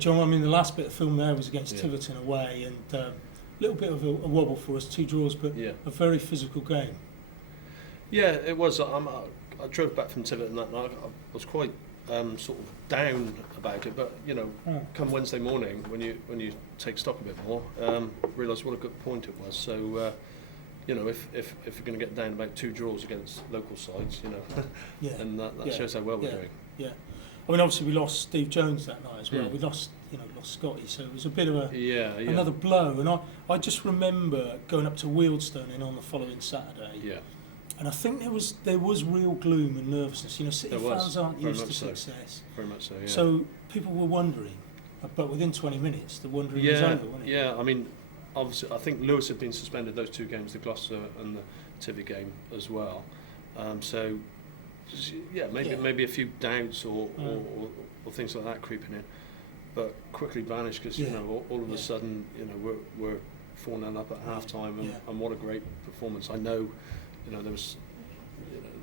John, I mean, the last bit of film there was against Yeah. Tiverton away, and a little bit of a wobble for us, 2 draws, but Yeah. a very physical game. Yeah, it was. I drove back from Tiverton that night. I was quite sort of down about it, but you know, come Wednesday morning when you take stock a bit more, realise what a good point it was. So you know, if you're going to get down about 2 draws against local sides, you know, Yeah. and that shows how well we're doing. Yeah. I mean, obviously we lost Steve Jones that night as well. Mm. We lost Scotty, so it was a bit of Yeah. another blow. And I just remember going up to Wealdstone on the following Saturday. Yeah. And I think there was real gloom and nervousness. You know, City fans aren't Very used to much so. success. Very much so. Yeah. So people were wondering, but within 20 minutes, the wondering was over, wasn't it? Yeah. I mean, obviously, I think Lewis had been suspended those 2 games, the Gloucester and the Tivy game as well. So, yeah, maybe a few doubts or things like that creeping in, but quickly vanished because you know all of a sudden you know we're 4-0 up at half time and what a great performance. I know, you know, there was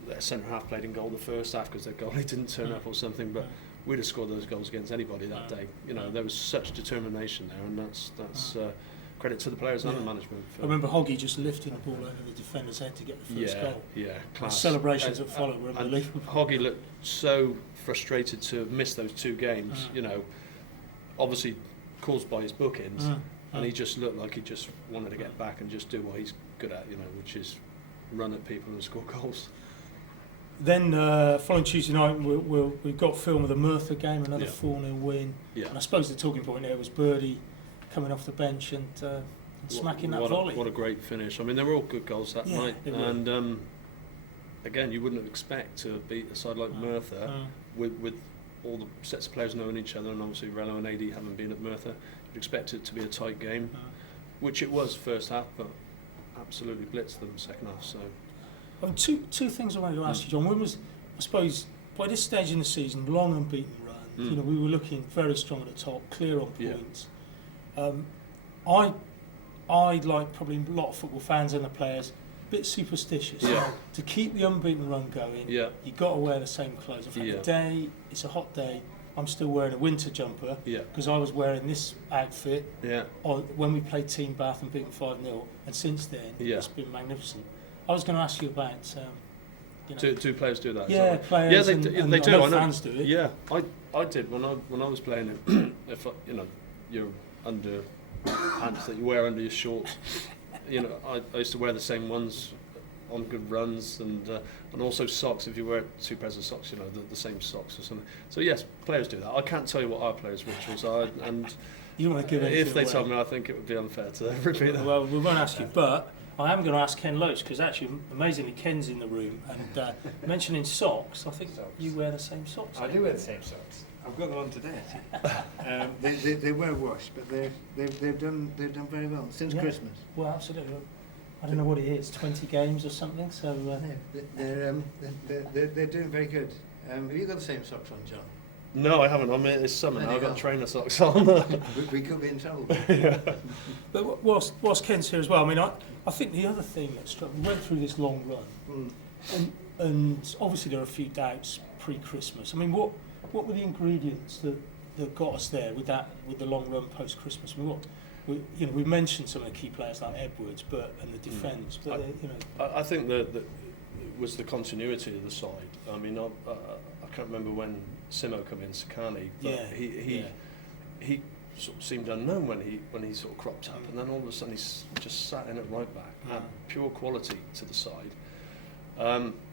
their centre half played in goal the first half because their goalie didn't turn up or something, but we'd have scored those goals against anybody that day. You know, there was such determination there, and that's credit to the players and the management. I remember Hoggy just lifting the ball over the defender's head to get the first goal. Yeah, class. The celebrations that followed were unbelievable. Hoggy looked so frustrated to have missed those 2 games, you know, obviously caused by his bookings, and he just looked like he just wanted to get back and just do what he's good at, you know, which is run at people and score goals. Then following Tuesday night, we've got film of the Merthyr game, another 4-0 win. Yeah. And I suppose the talking point there was Birdie coming off the bench and smacking that volley. What a great finish. I mean, they were all good goals that night. And again, you wouldn't expect to beat a side like Merthyr with all the sets of players knowing each other, and obviously Rello and AD having been at Merthyr. You'd expect it to be a tight game, which it was first half, but absolutely blitzed them second half. So, two things I wanted to ask you, John. One was, I suppose, by this stage in the season, long unbeaten run. You know, we were looking very strong at the top, clear on points. I like probably a lot of football fans and the players, a bit superstitious. To keep the unbeaten run going, you got to wear the same clothes. In fact, today it's a hot day. I'm still wearing a winter jumper because I was wearing this outfit when we played Team Bath and beat them 5-0, and since then it's been magnificent. I was going to ask you about. Do players do that? Yeah, players. Yeah, they do. I know fans do it. Yeah, I did when I was playing it. If you know, you're under pants that you wear under your shorts. You know, I used to wear the same ones on good runs, and also socks. If you wear 2 pairs of socks, you know, the same socks or something. So yes, players do that. I can't tell you what our players' rituals are, and you don't want to give if they told me, I think it would be unfair to repeat that. Well, we won't ask you, but I am going to ask Ken Loach, because actually, amazingly, Ken's in the room, and mentioning socks, I think you wear the same socks. I do wear the same socks. I've got them on today. They were washed, but they've done very well since Christmas. Well, absolutely. I don't know what it is, 20 games or something. So they're doing very good. Have you got the same socks on, John? No, I haven't. I mean, it's summer now. I've got trainer socks on. we could be in trouble. But whilst Ken's here as well, I mean, I think the other thing that struck me, we went through this long run, and obviously there are a few doubts pre-Christmas. I mean, what were the ingredients that got us there with the long run post-Christmas? I mean, we mentioned some of the key players like Edwards, and the defence. But I think that it was the continuity of the side. I mean, I can't remember when Simo came in, Sakani, but he sort of seemed unknown when he sort of cropped up, and then all of a sudden he's just sat in at right back, had pure quality to the side.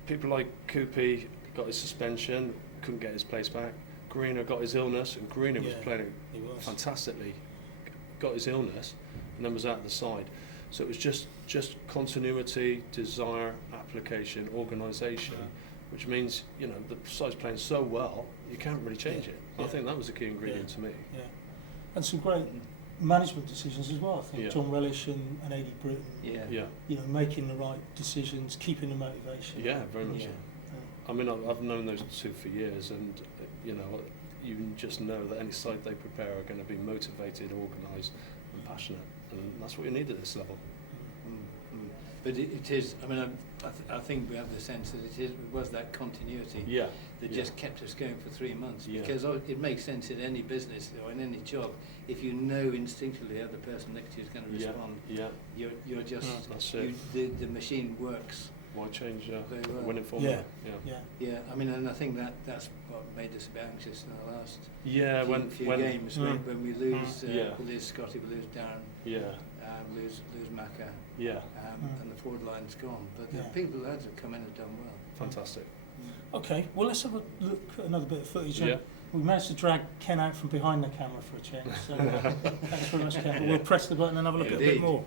People like Coopy got his suspension, couldn't get his place back. Greena got his illness, and Greena was playing fantastically. Got his illness, and then was out the side. So it was just continuity, desire, application, organisation, which means, you know, the side's playing so well, you can't really change it. I think that was the key ingredient to me. Yeah. And some great management decisions as well. I think John Relish and AD Britton. You know, making the right decisions, keeping the motivation. Yeah, very much so. I mean, I've known those 2 for years, and you know, you just know that any side they prepare are going to be motivated, organised, and passionate, and that's what you need at this level. But it is. I mean, I think we have the sense that it was that continuity that just kept us going for 3 months. Because it makes sense in any business or in any job. If you know instinctively how the person next to you is going to respond, you're just the machine works. Why change winning formula? Yeah. I mean, and I think that's what made us a bit anxious in the last few games when we lose. We lose Scotty, we lose Darren. Lose Macca. And the forward line's gone. But the people, lads, have come in and done well. Fantastic. Okay, well, let's have a look at another bit of footage. We managed to drag Ken out from behind the camera for a change. So thanks very much, Ken. We'll press the button and have a look at a bit more.